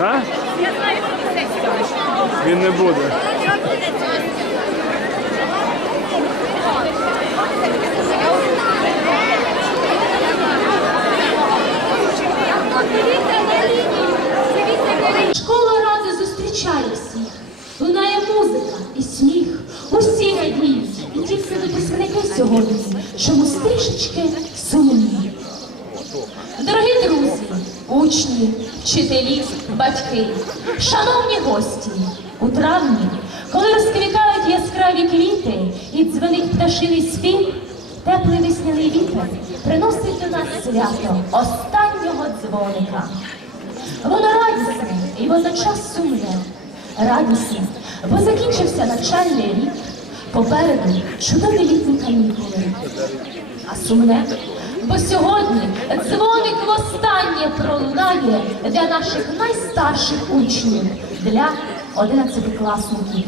А? Він не буде. Школа ради зустрічає всіх. Лунає музика і сміх. Усі радіють. І тільки до письменники сьогодні. Чому стрішечки сумні. Дорогі друзі, учні вчителі, батьки, шановні гості, у травні, коли розквітають яскраві квіти і дзвенить пташиний спів, теплий весняний вітер приносить до нас свято останнього дзвоника. Воно радісне і водночас сумне. Радісне, бо закінчився навчальний рік, попереду чудові літні канікули. А сумне, бо сьогодні дзвоник востаннє пролунає для наших найстарших учнів, для одинадцятикласників.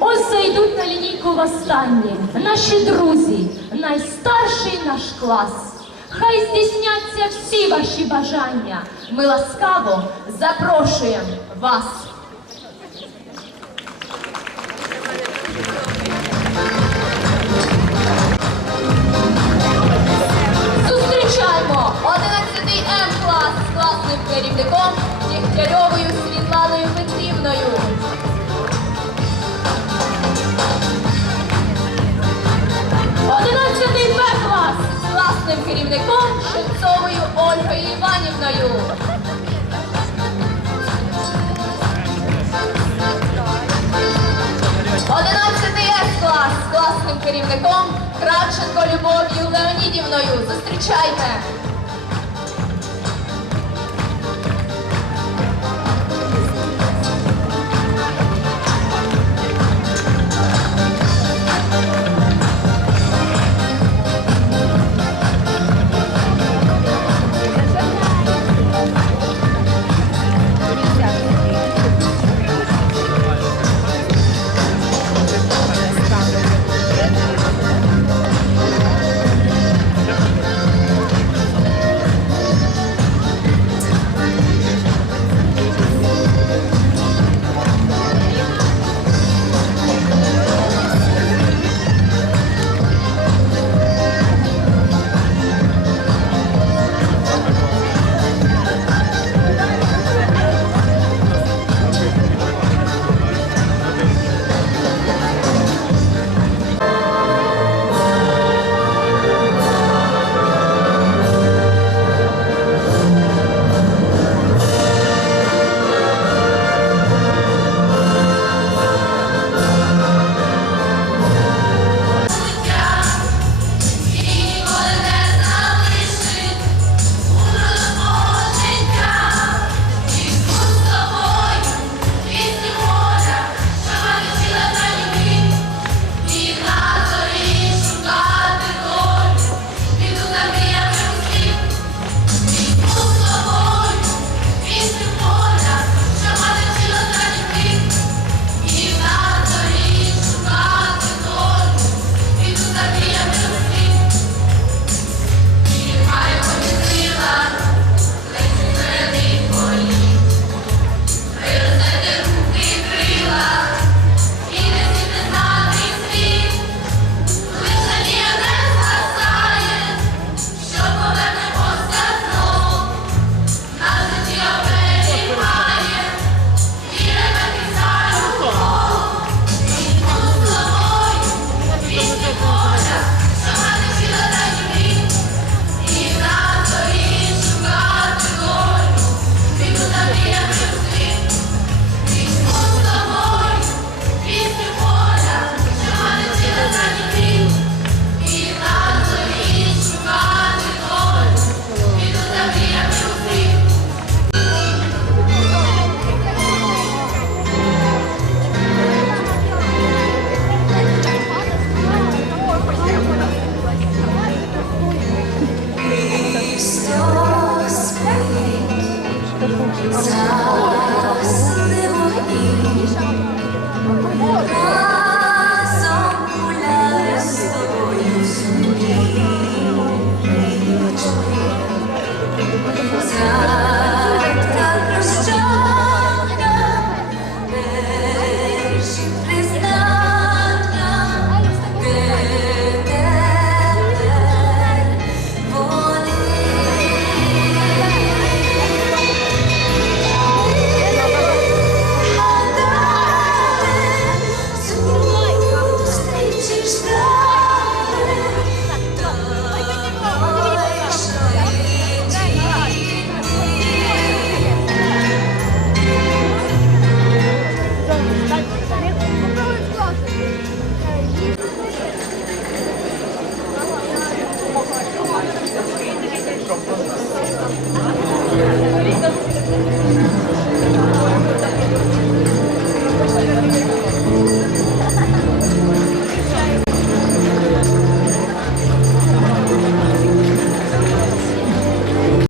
Ось зайдуть на лінійку востаннє наші друзі, найстарший наш клас. Хай здійсняться всі ваші бажання. Ми ласкаво запрошуємо вас. Класним керівником Шевцовою Ольгою Іванівною. Одинадцятий С клас з класним керівником Кравченко Любов'ю Леонідівною. Зустрічайте! ます。